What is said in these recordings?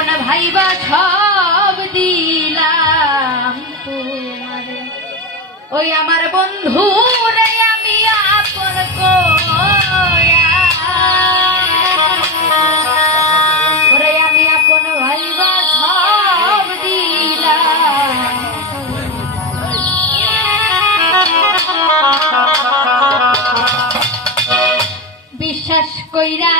আপন ভাইবা সব দিলাম তোমারে ওই আমার বন্ধু রে আমি আপন কইয়া ওরে আমি আপন ভাইবা সব দিলাম বিশ্বাস কইরা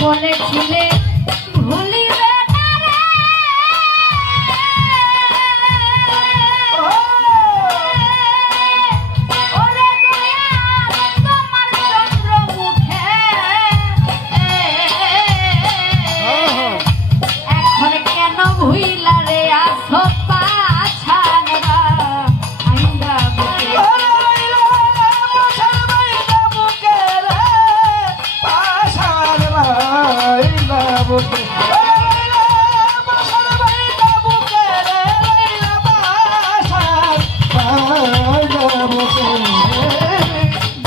বলেছিলে ভুলিবে না রে ওরে দয়াল তোমার চন্দ্র মুখে এখন কেন ভুইলা রে আসো পাছানরা আইন্দা বুকে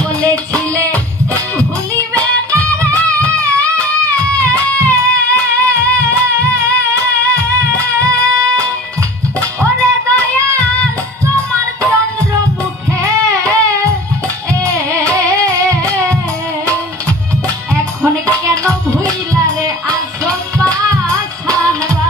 বলেছিলে ভুলিবে না রে ওরে দয়াল তোমার চন্দ্র মুখে এখন কেন ভুইলা রে আসো পাছানরা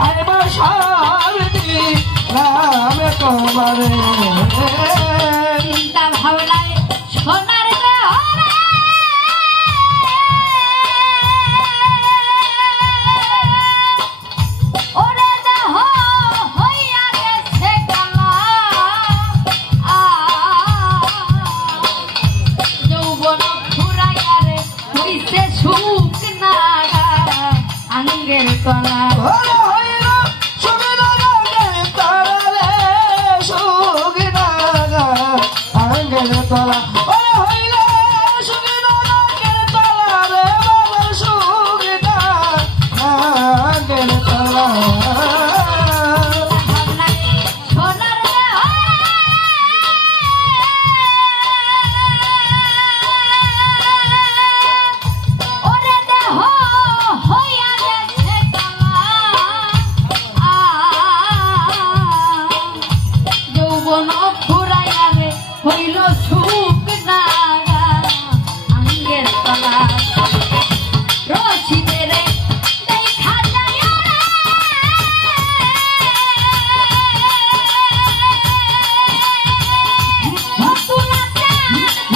ভাইবা সব দিলাম তোমারে। চিন্তা ভাবনায় সোনার দেহরে ওরে দেহ হইয়া গেছে কালা যৌবন ফুরাইয়া রে হইছে সুখ নাগা আঙ্গের তলা ওরে হইল সুবিধা লাগে তারে সুবিধা আঙ্গের তলা। ওরে হইল সুবিধা লাগে তারে বাবা সুবিধা আঙ্গের তলা। সোনার ওরে দেহ হইয়া গেছে কালা যৌবন ফুরাইয়া রে হইল সুখ নাগা আঙ্গের তলা রশিদের দেখা যায়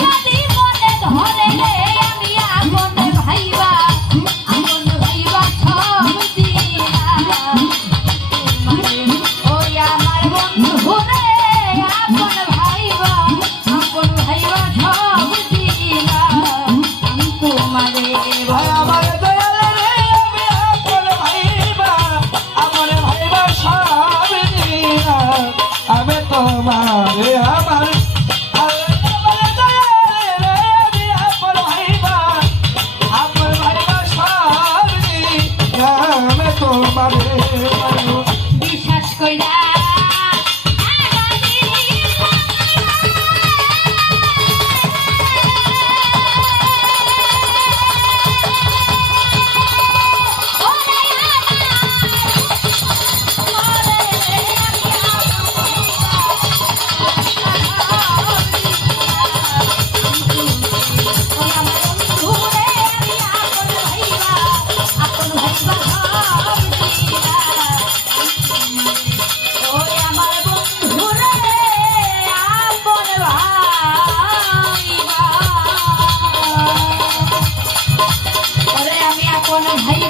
যদি মনে ধরে রে আমি আপন ভাইবা সব দিলাম ওই আমার বন্ধু রে আপন ভাইবা সব দিলাম তোমারে ভাই আমার দয়ালে রে আমি আপন ভাইবা আমার ভাইবা সব দিলাম আমি তোমারে। আমার দয়ালে রে আমি আপন ভাইবা সব দিলাম আমি তোমারে। বিশ্বাস কইরা ভাই